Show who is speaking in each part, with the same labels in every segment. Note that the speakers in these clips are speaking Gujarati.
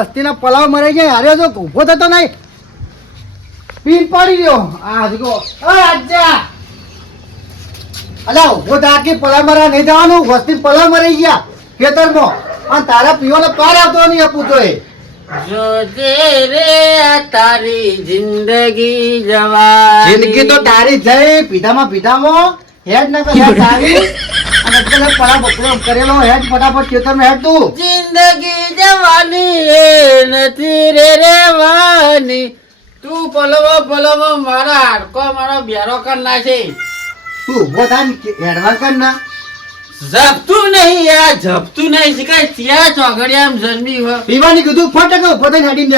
Speaker 1: વસ્તીના પલાવ મરાઈ જાય હારે જો ઊભો થતો નહીં. પીન પાડી રહ્યો. આ જો અરે આજા અલા ઊભો થા કે પલાવ મરા નહીં જવાનું? વસ્તી પલાવ મરાઈ ગયા ખેતરમાં. અને તારા પીવાનો પાર આવતો નહીં
Speaker 2: જોજે રે તારી જિંદગી જવા
Speaker 1: જિંદગી તો તારી જઈ પીધામાં પીધામાં હેડ ના તારી. અને પેલા પલા બકરો કરેલો હેડ ફટાફટ ખેતરમાં હેડ તું.
Speaker 2: જિંદગી જવાની એ નથી રે રેવાની તું પલવો પલવો મારા હાડકો મારો બેરો કર નાખે.
Speaker 1: તું ઊભો થા ને હેડવા કર ના.
Speaker 2: ઝપતું નહીં યાર જપતું નહીં. શીખાય ત્યાં ચોગડિયા જન્મી હોય.
Speaker 1: પીવાની કીધું ફટક ઊભો થઈને હેડી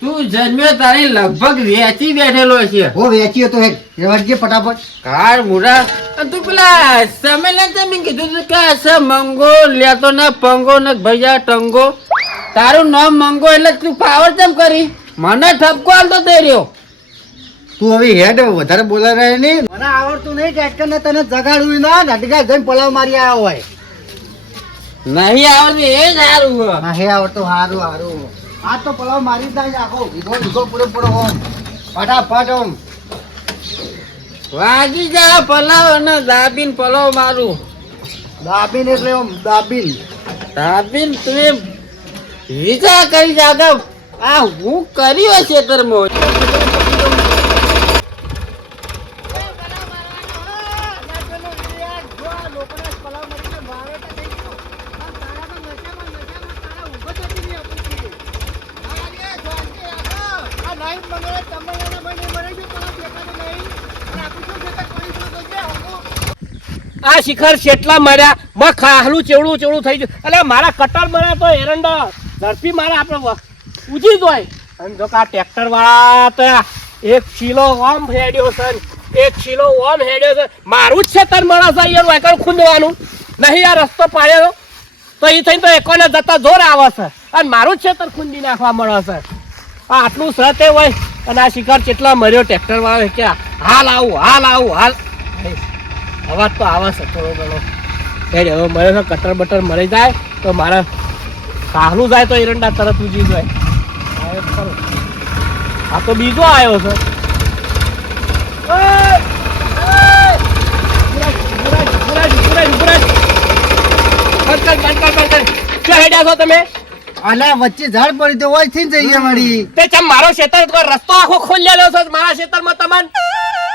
Speaker 2: તું જન્મ્યો તારી લગભગ વેચી બેઠેલો છે.
Speaker 1: ઓ વેચી તો હે રેવાડજે ફટાફટ.
Speaker 2: કાર મુરા તું પેલા સમય તે મેં કીધું તું કે આ સ મંગો લેતો ને પંગો ને ભૈયા ટંગો. તારું નામ મંગો એટલે તું પાવર કેમ કરી? મને ઠપકો આલતો તે રહ્યો.
Speaker 1: તું હવે હેડ વધારે બોલા રહે નહીં. મને આવડતું નહીં ટ્રેક્ટર ને તને જગાડવું ના નટકા જઈને પલાવ મારી આવ્યો હોય.
Speaker 2: નહીં આવડતું એ સારું હો.
Speaker 1: હા હે આવડતું હારું હારું. આ તો પલાવ મારી જ નાખ વીઘો પૂરો પૂરો ઓમ ફટાફટ ઓમ
Speaker 2: વાગી જા પલાવ અને દાબીન પલાવ મારું.
Speaker 1: દાબીન એટલે ઓમ દાબીન.
Speaker 2: દાબીન તું વિચાર કરી જાગા. આ હું કર્યો છે તરમો?
Speaker 3: આ શિખર શેટલા મર્યા માં ખાહલું, ચેવડું ચેવડું થઈ ગયું. એટલે મારા કટર મળ્યા તો એરંડા ધરતી મારા આપણે ઉજી જ હોય અને જો આ ટ્રેક્ટર વાળા તો એક કિલો ઓમ હેડ્યો છે, એક કિલો ઓમ હેડ્યો છે. મારું જ છે તન મળે છે યાર વાયકલ ખૂંદવાનું. નહીં, આ રસ્તો પાડ્યો. તો એ થઈને તો એકોને જતા જોર આવે છે. અને મારું જ ખેતર ખૂંદી નાખવા મળે છે. આટલું સતે હોય અને આ શિખર કેટલા મર્યો ટ્રેક્ટર વાળો કે હાલ આવું હાલ આવું હાલ અવાજ તો આવે છે થોડો ઘણો હેડ હવે મળે છે કટર બટર મળી જાય તો મારે કાહલું જાય તો એરંડા તરત ઉજી જાય આ તો બીજો આવ્યો છો તમે
Speaker 1: અલા વચ્ચે ઝાડ પડી તો હોયથી જઈએ વળી.
Speaker 3: તે ચમ મારો ખેતર તો રસ્તો આખો ખોલ્યાલો છે? મારા ખેતરમાં તમન?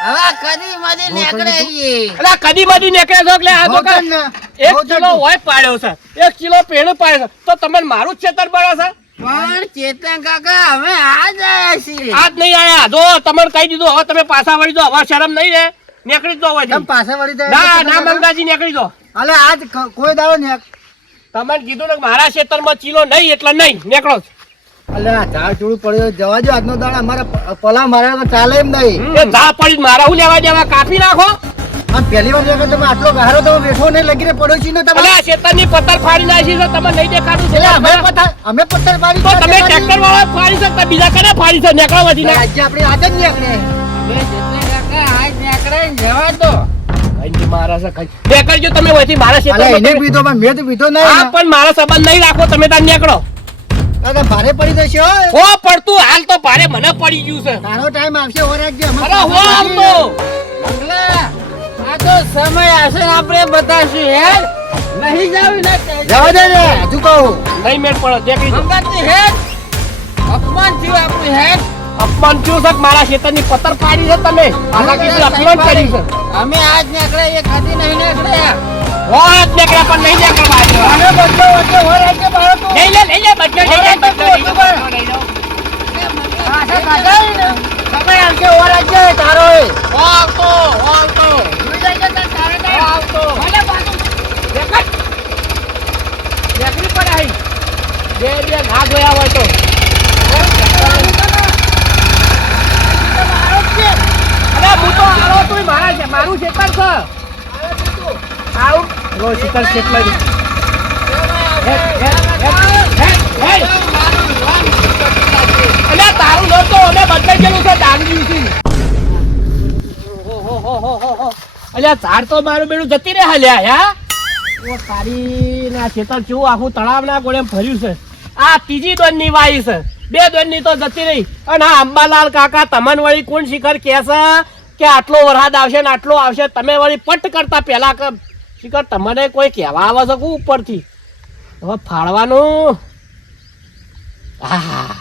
Speaker 2: હવે કદી મદી નીકળે
Speaker 3: એટલે કદી મદી નીકળે છો? એટલે આ તો
Speaker 1: હોકર
Speaker 3: કાંઈ
Speaker 1: ના.
Speaker 3: એક કિલો હોય પાડ્યો છે. એક કિલો પેણું પાડ્યો છે. તો તમને મારું ખેતર પડે છે?
Speaker 2: પણ ચેતન કાકા હવે આ જાય છીએ.
Speaker 3: આજ નહીં આયા. જો તમને કહી દીધું હવે તમે પાછા વળી દો હવે શરમ નહીં રે. નીકળી દો હવે
Speaker 1: પાસે વળી જાય
Speaker 3: ના ના મંગાજી નીકળી દો
Speaker 1: અલે આજ કોઈ દાડો ને
Speaker 3: તમને કીધું ને મારા ખેતરમાં ચીલો નહીં એટલે નહીં. નીકળો.
Speaker 1: અલે આ ઝાડ ચૂડું પડ્યો જવા જો આજનો દાડો અમારા પલા માર્યા તો ચાલે એમ નહીં.
Speaker 3: એ જા પડી મારા હું લેવા દેવા કાપી નાખો.
Speaker 1: આમ પહેલી વાર દેખો તમે આટલો ગારો તો બેઠો ને લગીને પડ્યો છે ને તમે?
Speaker 3: આ ખેતરની પથ્થર ફાડી નાખી છે તમે નહીં દેખાતું છે
Speaker 1: અમે પથ્થર અમે પથ્થર ફાડી
Speaker 3: તો તમે ટ્રેક્ટર વાળા ફાડી શકતા બીજા કને ફાડી છે? નીકળો વધી ના.
Speaker 1: આજે આપણે આજે જ નીકળે
Speaker 2: હવે ચેતન કાકા આજ નીકળે જવા દો.
Speaker 3: મારા છે નીકળજો તમે મારા
Speaker 1: અલે
Speaker 3: ખેતરમાં
Speaker 1: એને પીધો પણ મેં તો પીધો
Speaker 3: હા
Speaker 1: નહીં
Speaker 3: પણ મારા સંબંધ નહીં રાખો તમે તાર નીકળો.
Speaker 1: દાદા ભારે પડી જશે હો.
Speaker 3: પડતું હાલ તો ભારે મને પડી ગયું છે.
Speaker 1: તારો ટાઈમ આવશે હો રાખજે.
Speaker 3: અરે હો આમ તો.
Speaker 2: આ તો સમય ને આપણે બતાવશું હે નહીં જાવ ને
Speaker 1: જવા દે ને હજુ કહું.
Speaker 3: નહીં મેળ પડો દેખી
Speaker 2: હેડ. અપમાન થયું આપણું હેડ.
Speaker 3: અપમાન થયું છે મારા ખેતરની પતર પાડી છે તમે? આના કીધું અપમાન કર્યું છે.
Speaker 2: અમે આજ નીકળે એ ખાધી નહીં નીકળ્યા.
Speaker 3: હો હાથ નીકળ્યા પણ નહીં નીકળવા આવ્યો.
Speaker 1: આને બદલો વચ્ચે હો રાખજે મારો તો
Speaker 3: લઈ લે લઈ લે બદલો લઈ લે બદલો લઈ લો, બદલો લઈ લો.
Speaker 1: પાછા કાઢે ને સમય આવશે હો રાખજે તારો એ.
Speaker 3: હો આવતો હો આવતો.
Speaker 1: જોઈ લેજે તાર તારે
Speaker 3: હો
Speaker 1: નહીં
Speaker 3: આવતો. ભલે પાછું. દેખાય? દેખરી પડે અહીં. બે બે ના હોય તો અરે હું તો આવો તોય મારા છે તો ઝાડ તો મારું બેડું જતી રહે હલ્યા, હા? તારી ના ખેતર કેવું આખું તળાવ ના ગોળે ભર્યું છે. આ ત્રીજી દોનની વાઈ છે. બે દોનની તો જતી રહી. અને આ અંબાલાલ કાકા તમન વળી કોણ શિખર છે? કે આટલો વરસાદ આવશે ને આટલો આવશે તમે વળી પટ કરતા પહેલા કે શિખર તમને કોઈ કહેવા આવે છે ઉપરથી? હવે ફાળવાનું. આહા.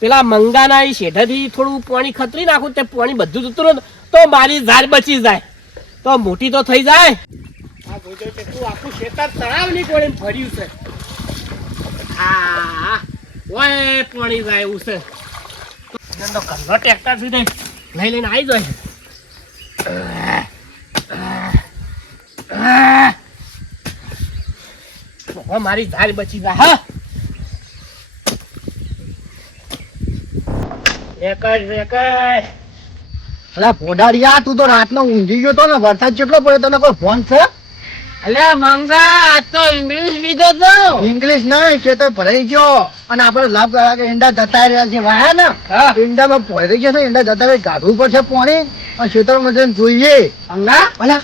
Speaker 3: પેલા મંગાના એ શેઢેથી થોડું પાણી ખતરી નાખું તે પાણી બધું જતું તો મારી ઝાડ બચી જાય. તો મોટી તો થઈ જાય. આખું ખેતર તળાવની કોણે ભર્યું છે. હા ઓય પાણી જાય એવું છે. ટ્રેક્ટર સુધી. લઈ લઈને આવી જાય. મારી ધાર બચી ના હા.
Speaker 1: અલા તું તો રાતનો ઊંઘી ગયો તો ને વરસાદ કેટલો પડ્યો? તને કોઈ ફોન છે?
Speaker 2: અલ્યા મંગા આ તો ઇંગ્લિશ લીધો તો.
Speaker 1: ઇંગ્લિશ નહીં ખેતર ભરાઈ ગયો. અને આપણે લાભ કર્યા કે ઈંડા જતા રહ્યા છે વાયા ને?
Speaker 3: હા.
Speaker 1: ઈંડામાં ભરાઈ ગયા છે ઈંડા જતા રહે ગાઢવું પડશે પાણી. અને ખેતરમાં જઈને જોઈએ.
Speaker 2: અંગા
Speaker 1: ભલા.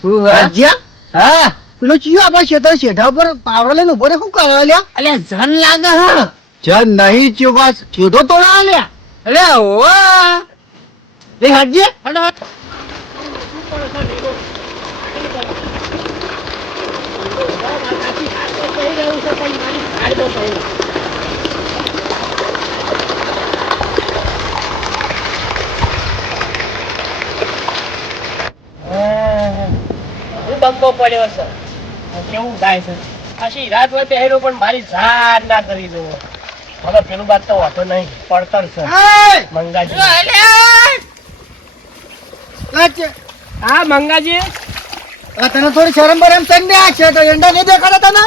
Speaker 2: શું
Speaker 1: રાજ્યા? હા? પેલો ચિયો આપણા ખેતર શેઠા ઉપર પાવડો લઈને ઊભો રે શું કરે લ્યા
Speaker 2: અલે જન લાગે હા.
Speaker 1: જન નહીં ચિયો બસ શેઠો તો ના લ્યા
Speaker 2: અલે ઓ
Speaker 1: લે હટજે
Speaker 2: હડો
Speaker 3: બંકો પડ્યો છે. કેવું થાય છે? પછી રાત હોય હેરો પણ મારી ઝાડ ના કરી દો હવે પેલું બાદ તો વાતો નહીં. પડતર છે. મંગાજી. હા મંગાજી.
Speaker 1: તને થોડી શરમ બરમ તને આ છે તો એંડા નહીં દેખાડે તને?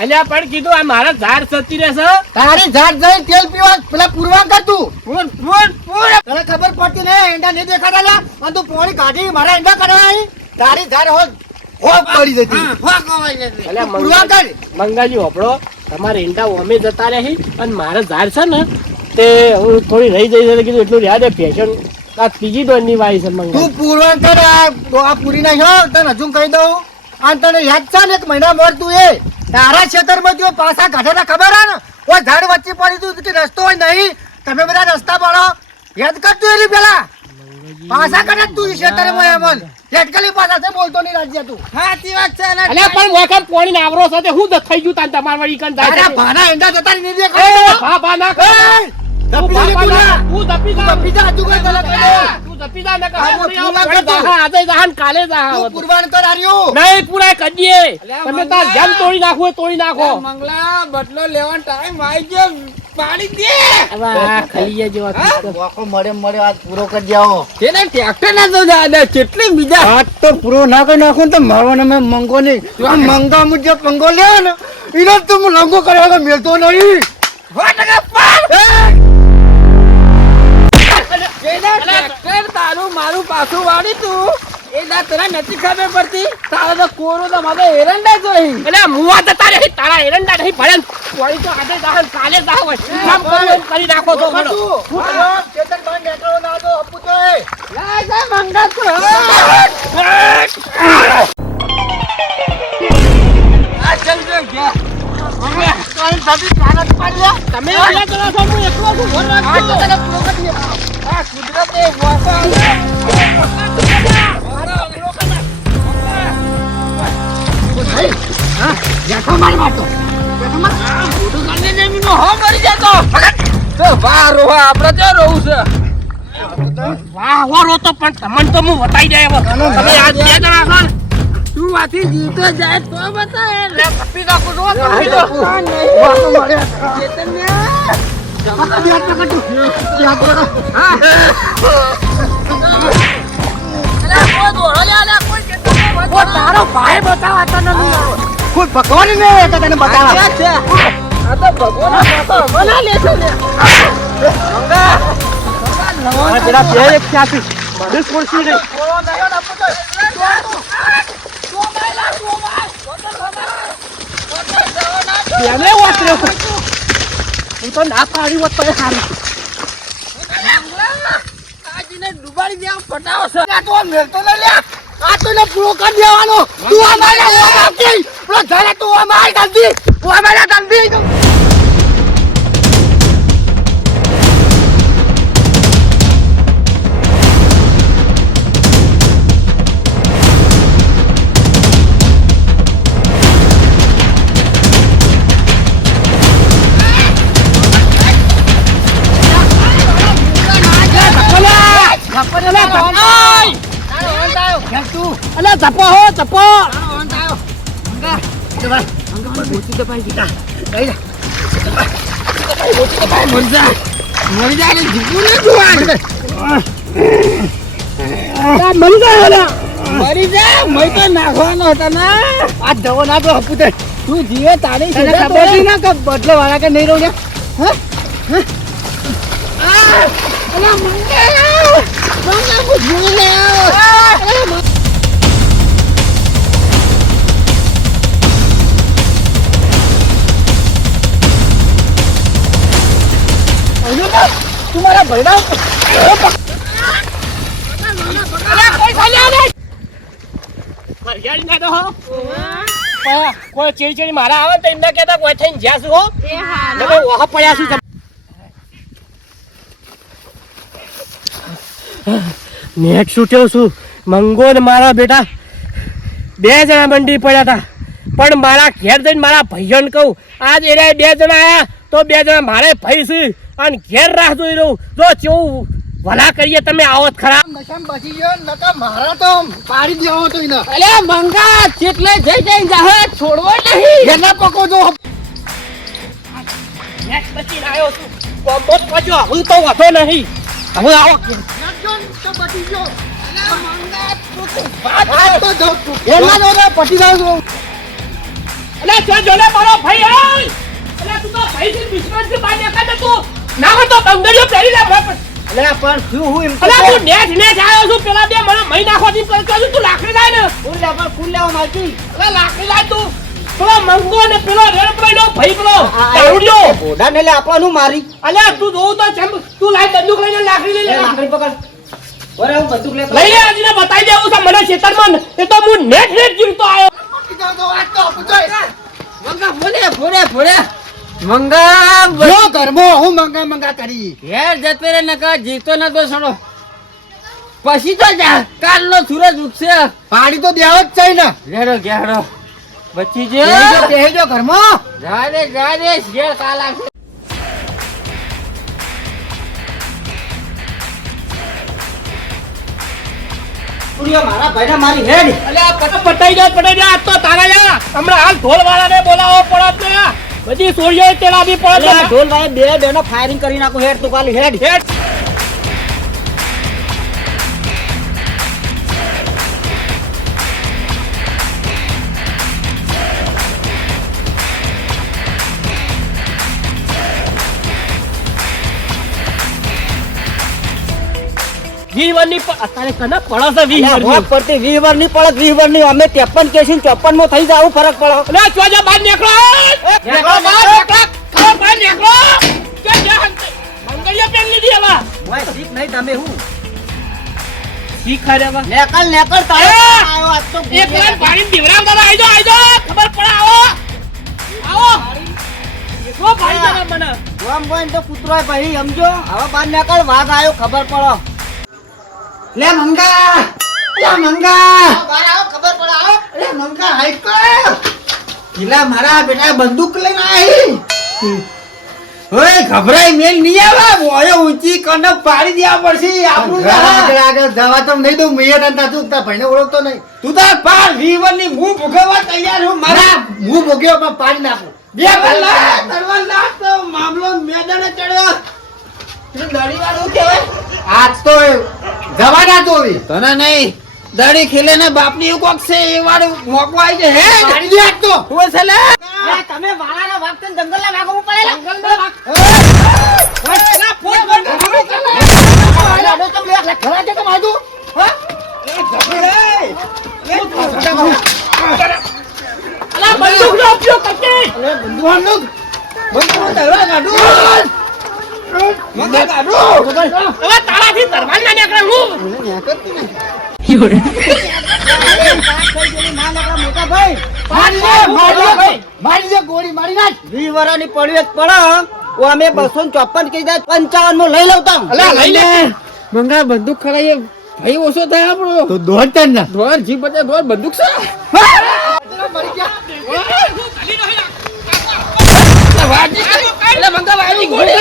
Speaker 3: અલ્યા પણ કીધું આ મારા ઝાડ સતી રહેશે
Speaker 1: તારી ઝાડ જઈ તેલ પીવા પેલા પૂરવા કર તું.
Speaker 2: પૂર પૂર પૂર
Speaker 1: તને ખબર પડતી નહીં એંડા નહીં દેખાડે લ્યા અને તું પોણી કાઢી મારા એંડા કઢાઈ. તારી ઝાડ હો પડી જતી.
Speaker 3: મંગાજી હોપડો તમારે ઈંડા અમે જતા રહી અને મારે ઝાડ છે ને તે હું થોડી રહી જઈ એટલે કીધું એટલું યાદ ફેશન આ ત્રીજી ડોરની વાય છે મંગા.
Speaker 1: તું પૂરવા કર આ આ પૂરી નાખ્યો. તને હજુ કહી દઉં. અને તને યાદ છે ને એક મહિના મોર તું એ? તારા ક્ષેત્રમાં જો પાછા કાઢેલા ખબર હે ને? કોઈ ઝાડ વચ્ચે પડી તું કે રસ્તો હોય નહીં. તમે બધા રસ્તા પાડો. યાદ કરજો એની પેલા પાછા કાઢે તું ખેતરમાં એમ લેટકલી પાછા છે બોલતો નહીં રાજ્ય તું.
Speaker 2: સાચી વાત છે ને
Speaker 3: પણ વખત પોણી નાવરો સાથે હું દત ગયું તાન તમાર વળી કન
Speaker 1: તારા
Speaker 3: જાય
Speaker 1: ભાના ઈંડા જતા નહીં
Speaker 3: એ
Speaker 1: દેખાય
Speaker 3: ભા ભા ના કર. તું
Speaker 1: લે તું
Speaker 3: ભા ના.
Speaker 1: લે.
Speaker 3: તું દપી જા.
Speaker 1: ધપી જા, હજુ કઈ તને
Speaker 3: તું દપી જા ને કહે
Speaker 1: હા, હું
Speaker 3: પૂરી
Speaker 1: પૂરા
Speaker 3: આવું
Speaker 1: કરી દઉં.
Speaker 3: હા, આજે જહાન કાલે જા
Speaker 1: તું પુરવાન કર આર્યું
Speaker 3: નહીં પૂરા કરીએ તમે તાર જેમ તોડી નાખવું હોય તોડી નાખો.
Speaker 2: મંગલા બદલો લેવાનો ટાઈમ આવી ગયો. પાડી દે!
Speaker 3: હવે ખલીએ જેવા
Speaker 1: મોકો મળે મળે આજ પૂરો કરી જાઓ
Speaker 2: તેને ટ્રેક્ટર ના તો દાદા કેટલી બીજા
Speaker 1: આજ તો પૂરો ના કરી નાખું ને તો મારવાને મેં મંગો નહીં. આ મંગા મુજબ પંગો લે ને એને તો હું લંગો કરવા મેળતો નહીં.
Speaker 2: પાડ ટ્રેક્ટર તારું મારું પાછું વાળી તું એના તને નથી ખબર પડતી? તારો તો કોરો તો મારે એરંડા જોઈ
Speaker 3: એટલે મુવા જતા રહે તારા એરંડા નહીં ભરે કોઈ તો આજે જહાન કાલે જા કામ કરવું હોય ને કરી નાખો તો બોલો.
Speaker 1: ચેતન ના દો અપુ તો એ.
Speaker 2: જા મંગા તો. આ ચલ જો ગયા
Speaker 3: તમે કરો છો હું એકલો છું ફોન રાખજો.
Speaker 2: આ કુદરતે વાપા આપડે ક્યાં રહું છે
Speaker 3: વાહ હો રોતો પણ તમને તો હું વતાઈ જાય તમે આ બે જણા છો ને.
Speaker 2: તું આથી જીતો જાય તો બતાવે લે નાખું તો
Speaker 3: કપી નાખું. તારો ભાઈ બતાવા તને
Speaker 1: કોઈ ભગવાન નહીં તો તને બતાવા
Speaker 2: આ તો ભગવાન પાછો લે છે લે
Speaker 3: આ બે એક વાતર્યો છે. હું તો ના પાડી હોત તો એ સારું.
Speaker 2: ડુબાડી દેવા પટાવો છે.
Speaker 1: તો મેલતો ન લે આ તો ને પૂરો કરી દેવાનો તું અમારે ઓમાકી પેલો ધરે તું અમારે ગંદી તું અમારે ગંદી
Speaker 3: Come
Speaker 2: on, come on. તું.
Speaker 1: અલા ધપો
Speaker 2: હો ધપો આવ્યો
Speaker 1: અંગા
Speaker 2: દબાઈ
Speaker 1: અંગા
Speaker 2: પર
Speaker 1: મોટી દબાઈ દીધા બદલો વાળા કે નહીં રહું
Speaker 2: હા? હા? અલા મુંડા લે
Speaker 1: તું? મારા ભૈડા
Speaker 3: દો હો. પણ કોઈ ચીડી ચીડી મારા આવે તો એમને કહેતા કોઈ થઈને જ્યાં છું હો. તમે પડ્યા છું તમે. મેં છૂટ્યો છું મંગો ને મારા બેટા. બે જણા મંડી પડ્યા હતા. પણ મારા ઘેર જઈને મારા ભાઈઓને કહું આજ એ બે જણા આયા. તો બે જણા મારે ભાઈ છે અને ઘેર રાહ જોઈ રહ્યું જો કેવું ભલા કરીએ તમે આવો ખરાબ ખરા.
Speaker 1: નશામાં બચી ગયો નકા મારા તો પાડી દેવો તો એટલે
Speaker 2: અલે મંગા ચેટલે જઈ જઈ જાહે છોડવો નહીં.
Speaker 1: એના પકો જો.
Speaker 3: બચીને આવ્યો છું. કોમ્બો પાછો હું તો વધો નહીં. હવે આવો.
Speaker 1: એના જો ને પટી જાવ છું.
Speaker 3: અલે જો જોલે મારો ભાઈ આય તું તો બહાર તું ના હોય તો બંગડીઓ પહેરી લે
Speaker 1: અલે પણ શું હું એમ
Speaker 3: અલે તું નેટ નેટ આવ્યો છું. પેલા બે મને મહી નાખો દી પર કહ્યું તું લાકડી લાય ને.
Speaker 1: ફૂલ લે પણ ફૂલ લેવા માંગતી?
Speaker 3: અલે લાકડી લાય તું. પેલો મંગો ને પેલો રેડ ભાઈ પેલો દારૂડિયો.
Speaker 1: ઘોડા ને લે આપવાનું મારી?
Speaker 3: અલે તું જોઉં તો જેમ તું લાઈ બંદૂક લઈને લાકડી લઈ લે.
Speaker 1: લાકડી પકડ. ઓરે હું બંદૂક લે
Speaker 3: લઈ લે આજને બતાવી દેવું છે મને ખેતરમાં એ તો હું નેટ નેટ જીવતો આવ્યો.
Speaker 2: મંગા ફોડે ફોડે ફોડે મંગા
Speaker 1: જો ઘરમો હું મંગા મંગા કરી.
Speaker 2: ઘેર જતે રે નકા જીતો ન તો સડો. પછી તો જા કાલનો સૂરજ ઉગશે.
Speaker 1: પાણી તો દેવો જ છે ને.
Speaker 2: રેડો ઘેડો બચી જે
Speaker 1: બેહી જો બેહી જો ઘરમાં
Speaker 2: જા રે જા રે જે કાલ આવશે.
Speaker 1: મારા ભાઈને મારી હેડ.
Speaker 3: અલ્યા પટાઈ જાય પટાઈ જાય આજ તો તારા યા હમણાં હાલ ઢોલ વાળાને બોલાવો પડત ને. બધી સોળીઓ તેલા બી પડત
Speaker 1: ઢોલ ભાઈ બે બેનો ફાયરિંગ કરી નાખું. હેડ તું કાલી હેડ.
Speaker 3: હેડ. વીહવરની અત્યારે કને પડે છે વીહવરની?
Speaker 1: પડતી વીસ વારની પડતની અમે ત્રેપન કેસી ચોપનમાં થઈ જાવ ફરક પડે.
Speaker 3: અલે ચોજા બહાર નીકળો? નીકળો બહાર નીકળો. ખરો બહાર નીકળો. કે જ્યાં મંગળીઓ પેન લીધી હવે.
Speaker 1: ભાઈ શીખ નહીં તમે હું?
Speaker 3: શીખા તારે
Speaker 1: આજ તો
Speaker 3: એક વાર પાણી જાઓ, ખબર પડે આવો. આવો. એકલો પાણી જરા મને.
Speaker 1: ગોમ ગોઈન તો કૂતરો ભાઈ સમજો. હવે બાર નેકલ વાઘ આવ્યો ખબર પડો. લે મંગા લે મંગા. બાર આવો ખબર પડે આવો લે મંગા હાઈ કર
Speaker 2: મારા બેટા બંદૂક લઈને આવી ઓય ઘબરાઈ મેલ નહીં આવે. ઓય ઊંચી કનક પાડી દેવા પડશે આપણું
Speaker 1: આગળ આગળ જવા તો નહીં દઉં મેયર અને તાતું તા ભાઈને ઓળખતો નહીં.
Speaker 2: તું તાર પાર જીવનની મુ ભોગવવા તૈયાર હું મારા.
Speaker 1: મુ હું ભોગ્યો પણ પાડી નાખું.
Speaker 2: બે કલાક તરવા તો મામલો મેદાને ચડ્યો.
Speaker 1: આજ તો જવાના તોવી
Speaker 2: તને નહીં. દાડી ખેલે ને બાપની કોક છે એ વાળું મોકો આવી છે હે
Speaker 1: દાડી આજ તો.
Speaker 2: હું છે લે.
Speaker 1: તમે વાળા ના વાગતે જંગલ ના વાગો પડે જંગલ
Speaker 3: ના વાગ
Speaker 2: ના ફોન બંધ કરો તમે આડો
Speaker 1: તો લે ઘરા કે કમાઈ દો હા?
Speaker 3: એ જબરે એ અલા બંદૂક નો ઉપયોગ
Speaker 1: કરતે અલે બંદૂક બંદૂક
Speaker 2: તરવા કાઢો.
Speaker 3: તારાથી તરવાર ના નીકળે હું.
Speaker 1: મોટા ભાઈ મારી દે મારી દે મારી દે ગોળી મારી નાખ વીસ વરાની પડી જ પડે ઓ અમે બસો ચોપન કહી દે પંચાવનમાં લઈ લઉં તમ
Speaker 3: અલા, લઈ લે.
Speaker 2: મંગા બંદૂક ખરાય ભાઈ ઓછો થાય આપણો
Speaker 1: તો ટન ના
Speaker 2: દોર જી બધા દોર બંદૂક છે મંગા આવી ગોળી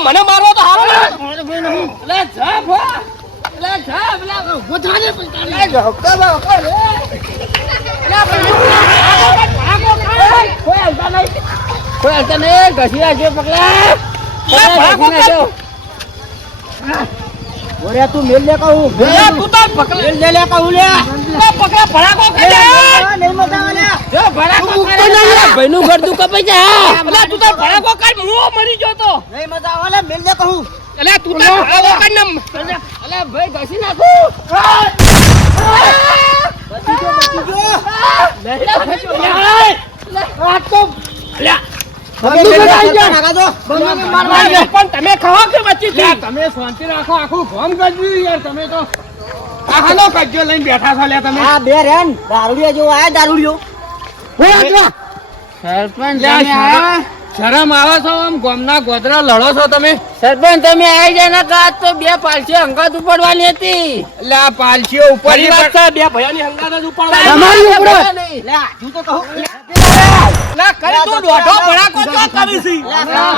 Speaker 3: મને મારવો તો હારો
Speaker 2: કોઈ હલતા નહીં. ઘસી રાખજો પકડા.
Speaker 1: ઓરે તું મેલ લે કહું.
Speaker 3: લે, તું તો પકડ.
Speaker 1: લે લે કહું લે.
Speaker 3: લે, પકડા ભડાકો કરી દે.
Speaker 1: નહીં મજા આવે
Speaker 2: જો ભડાકો
Speaker 3: તું
Speaker 2: કરે
Speaker 3: ઉપર ના. લે.
Speaker 2: ભાઈનું ઘરનું કપાઈ જા
Speaker 3: અલા, તું તો ભડાકો કરી, મું મરી ગયો તો.
Speaker 1: નહીં મજા આવે લે મેલ લે કહું.
Speaker 3: અલા, તું તો ભડાકો કરીને મ-
Speaker 2: અલે ભાઈ ઘસી નાખું.
Speaker 1: બચી ગયો બચી ગયો.
Speaker 3: આ તો અલ્યા, પણ તમે ખાઓ કે બચી
Speaker 4: તમે શાંતિ રાખો આખું ગોમ યાર તમે તો. આ હાલો કજ્જો લઈને બેઠા છો તમે.
Speaker 1: આ બે રેન દારૂડિયા જેવો આયા દારૂડિયો.
Speaker 2: સરપંચ
Speaker 4: લ્યા,
Speaker 2: તમે આયા?
Speaker 4: શરમ આવે છો આમ ગોમના ગોદરા લડો છો તમે
Speaker 2: સરપંચ તમે આવી જાય ને કાચ તો બે પાલસી હંગાત ઉપડવાની હતી
Speaker 4: એટલે આ પાલસીઓ ઉપર
Speaker 3: વાત છે, બે ભયાની હંગાત જ ઉપાડવાની.
Speaker 2: તમારી
Speaker 1: ઉપડો.
Speaker 2: નહીં.
Speaker 1: લે હજુ તો કહો
Speaker 3: અલા, કરી તું દોઢો ભડાકો તો કરી છી?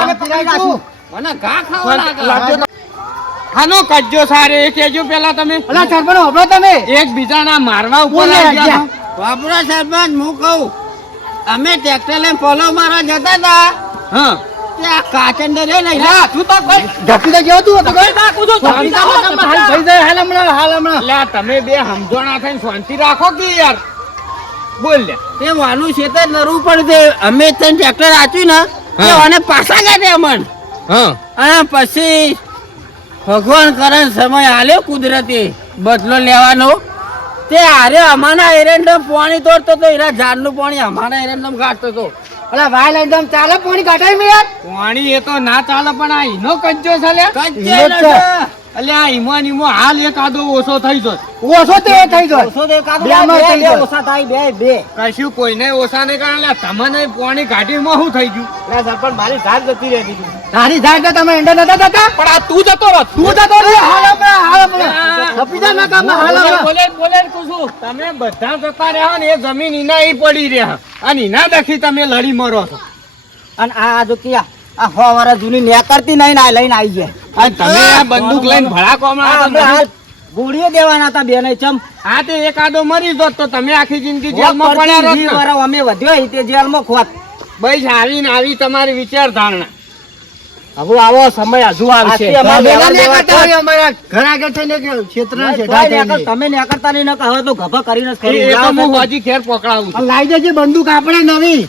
Speaker 1: મને પકડી નાખું
Speaker 2: મને ઘા ખાવા લાગે.
Speaker 4: હાનો કજ્જો સારે એ કેજો પેલા તમે
Speaker 1: અલા સરપંચ હોભળો તમે
Speaker 4: એક બીજાના મારવા ઉપર
Speaker 1: બોલે
Speaker 4: આવી ગયા
Speaker 1: ગયા.
Speaker 2: બાપુરા સરપંચ હું કહું અમે ટ્રેક્ટર લઈને પોલો મારા જતા હતા.
Speaker 4: હા.
Speaker 2: ત્યાં કાચંદર રે ને
Speaker 3: અલા, તું તો કોઈ
Speaker 1: તો તું
Speaker 3: નાખું છું, ધોરી
Speaker 1: હાલ થઈ જાય હાલ હમણાં હાલ હમણાં.
Speaker 4: એટલે તમે બે સમજોણા થઈને શાંતિ રાખો કે યાર? બોલ લે.
Speaker 2: તે વાનું છે તે નરવું પડે અમે તને ટ્રેક્ટર આચ્યું ને તે અને પાછા ગયા અમન.
Speaker 4: હા.
Speaker 2: અને પછી ભગવાન કરે સમય આલ્યો કુદરતી. બદલો લેવાનો. તે આરે અમારા એરંડમ પાણી તોડતો તો એના ઝાડનું પાણી અમારા એરંડમ કાઢતો હતો
Speaker 1: અલા ભાઈ એકદમ ચાલે? પાણી કાઢાય મેં
Speaker 4: પાણી એ તો ના ચાલે પણ આ ઈનો કજ્જો છે લે
Speaker 2: કચ્ચે
Speaker 1: છે.
Speaker 4: આ ઈમો હાલ એક આદો ઓછો થઈ જત
Speaker 1: ઓછો તે થઈ જાય
Speaker 2: ઓછો તે કાદો
Speaker 1: બે માં થઈ જાય.
Speaker 2: ઓછા થાય બે બે.
Speaker 4: કશું કોઈને ઓછા ને કારણે તમને પાણી કાઢીમાં શું થઈ ગયું?
Speaker 3: ના સર પણ મારી ધાર જતી રહેતી.
Speaker 1: તારી ધાર તો તમે એંડા નતા થતા
Speaker 3: પણ આ તું જતો રહો
Speaker 1: તું જતો રે હાલ હમણાં હાલ ઢપી જા ના કામ હાલ
Speaker 4: બોલે બોલે ને કહું તમે બધા જતા રહ્યા ને એ જમીન ઈના ઈ પડી રહ્યા. અને ઈના દખી તમે લડી મરો છો.
Speaker 1: અને આ જો કિયા આ વર્ષ જૂની નેકરતી નહીં ને આ લઈને આવી જાય.
Speaker 4: અને તમે આ બંદૂક લઈને ભડાકો
Speaker 1: ગોળીઓ દેવાના હતા બેને ચમ.
Speaker 4: હા તે એકાદો મરી જોત તો તમે આખી જિંદગી જેલમાં પડ્યા રહો
Speaker 1: વીસ અમે વધ્યો તે જેલમાં ખોત
Speaker 4: બસ આવીને આવી તમારી વિચારધારણા.
Speaker 3: હવે આવો સમય હજુ આવશે.
Speaker 1: ઘર આગળ થઈને. તમે નહીં હવે તો ગભા કરીને
Speaker 4: હું હજી ઘેર પકડાવું
Speaker 1: લાવી દેજે બંદૂક આપણે નવી.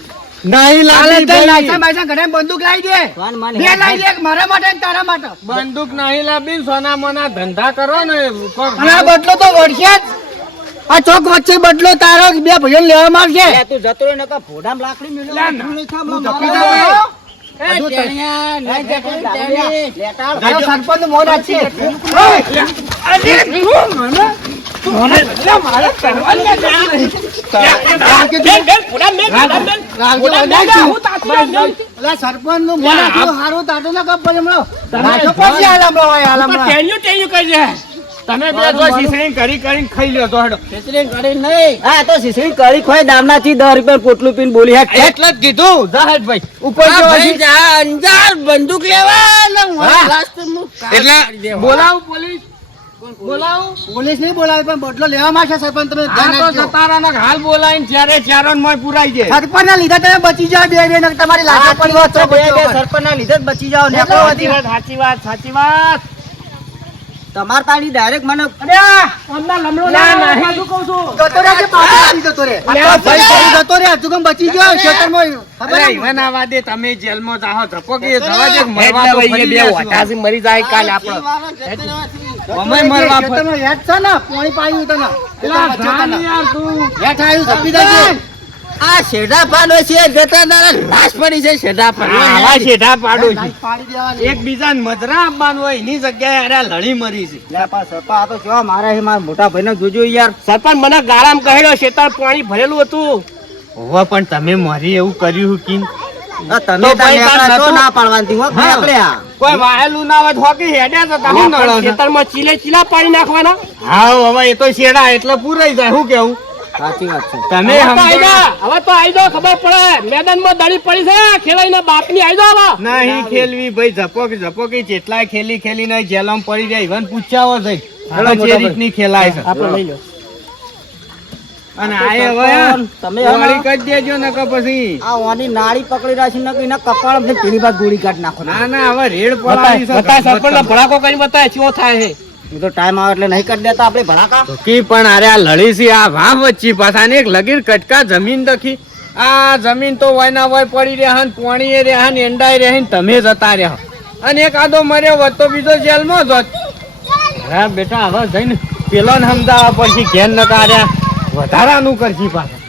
Speaker 4: નહીં લાવી
Speaker 1: તો
Speaker 4: ભાઈ.
Speaker 1: લાયસન્સ બાયસન્સ ઘરે બંદૂક લાવી દે. બે લાવી દે મારા માટે ને તારા માટે.
Speaker 4: બંદૂક નહીં લાવી સોના મોના ધંધા કરો ને
Speaker 1: અને આ બદલો તો વળશે જ. આ ચોક વચ્ચે બદલો તારો બે ભાઈઓ લેવામાં આવશે
Speaker 2: તું જતો રહે નકા ભોડામાં લાકડી મેલ્યો.
Speaker 4: લે, ના.
Speaker 2: નહીં ખામ,
Speaker 1: હું
Speaker 2: મારો મારો.
Speaker 1: સરપંચ મોન છે
Speaker 3: હું.
Speaker 1: સરપંચનું મોન ના હમણાં.
Speaker 3: કરી દે.
Speaker 4: તમે બે જો શીસણી કરી કરીને ખાઈ લ્યો તો હેડો.
Speaker 2: છેતરી કરી નહીં.
Speaker 1: હા તો શીશડી કરી ખોય દામના થી દસ રૂપિયા પોટલું પીને બોલી હેઠ
Speaker 4: એટલે જ કીધું. જાહેદ ભાઈ.
Speaker 1: ઉપર જો
Speaker 2: ભાઈ જા અંજાર બંદૂક લેવા ને હું.
Speaker 4: હા. એટલે બોલાવું પોલીસ. બોલાવું?
Speaker 1: પોલીસ નહીં બોલાવે પણ બદલો લેવા માંગશે સરપંચ તમે.
Speaker 4: સતારાના હાલ બોલાવીને ચારે ચારણમાં પુરાઈ જાય.
Speaker 1: સરપંચ ના લીધે તમે બચી જાઓ બે બે તમારી લાગે પડી હોત તો બે બે સરપંચ ના લીધે બચી જાઓ
Speaker 3: સાચી વાત, સાચી વાત, સાચી વાત.
Speaker 1: તમાર તાળી ડાયરેક્ટ મને
Speaker 3: અરે આ, લમણો ના પાછું કહું છું.
Speaker 1: જતો છે પાછો આવી જતો
Speaker 3: રે
Speaker 1: ભાઈ ભાઈ જતો રે હજુ કેમ બચી ગયો? ખેતરમાં ખબર
Speaker 4: અરે? ઈવન આવા દે તમે જેલમાં જાહો ધપો કે જવા દે મરવા તો ફરી
Speaker 3: બે
Speaker 4: રહ્યા
Speaker 3: મરી જાય કાલે આપણો.
Speaker 4: અમે મરવા
Speaker 1: પર હેઠ છે ને પાણી પાયું તને.
Speaker 4: પેલા જાન યાર તું.
Speaker 1: હેઠ આવ્યું સપી દેજે.
Speaker 2: આ શેઢા પાડો છે જતા લાશ પડી છે શેઢા પાડો
Speaker 3: આવા શેઢા પાડો છે.
Speaker 1: લાઈટ
Speaker 4: એક બીજાને મધરા આપવાનું હોય એની જગ્યાએ અરે લડી મરી છે.
Speaker 1: લે પણ સરપા આ તો કેવા મારા હે મારા મોટા ભાઈને જોજો યાર.
Speaker 3: સરપંચ મને ગારામ કહેલો શેતાળ પાણી ભરેલું હતું.
Speaker 4: હોવા પણ તમે મારી એવું કર્યું કે
Speaker 1: તને
Speaker 4: તો
Speaker 1: ના પાડવાની હો
Speaker 4: આપણે
Speaker 1: આ
Speaker 4: કોઈ વાયેલું ના હોય હોકી હેડ્યા તો તમે નળો.
Speaker 3: ખેતરમાં ચીલે ચીલા પાણી નાખવાના?
Speaker 4: હા હવે એ તો શેડા એટલે પૂરાઈ જાય શું કેવું?
Speaker 2: સાચી વાત છે.
Speaker 4: તમે
Speaker 3: હવે તો આઈ જાઓ, ખબર પડે. મેદાનમાં દડી પડી છે ખેલાઈને બાપની આઈ જાઓ હવે.
Speaker 4: નહીં ખેલવી ભાઈ ઝપોક ઝપોક જેટલાય ખેલી ખેલીને જેલમ પડી જાય ઇવન પૂછાવો છે જે રીતની ખેલાય છે.
Speaker 3: આપણે લઈ લો.
Speaker 4: અને આય હવે
Speaker 2: તમે
Speaker 4: વાળી કરી દેજો ને કે પછી.
Speaker 2: આ વાની નાળી પકડી રાખી ને એના કપાળ ને પેલી બાદ ગોળી કાઢ નાખો.
Speaker 4: ના ના હવે રેડ પડાવી
Speaker 3: સરપંચને ભડાકો કરીને બતાય ચો થાય છે.
Speaker 2: તો ટાઈમ આવે એટલે નહીં કરી દેતા આપણે ભડાકા.
Speaker 4: કી પણ અરે આ લડીસી આ વાહ વચ્ચી પાછા ને એક લગીર કટકા જમીન દખી. આ જમીન તો વયના વય પડી રહ્યા ને પોણીએ રહ્યા ને એંડાઈ રહ્યા ને તમે જતા રહ્યા અને એક આદો મર્યો હોત તો બીજો જેલમાં જ હા બેટા હવે જઈને પેલો ને સમજાવવા પડશે, ઘેર નકા રહ્યા. વધારાનું કરશી પાછા.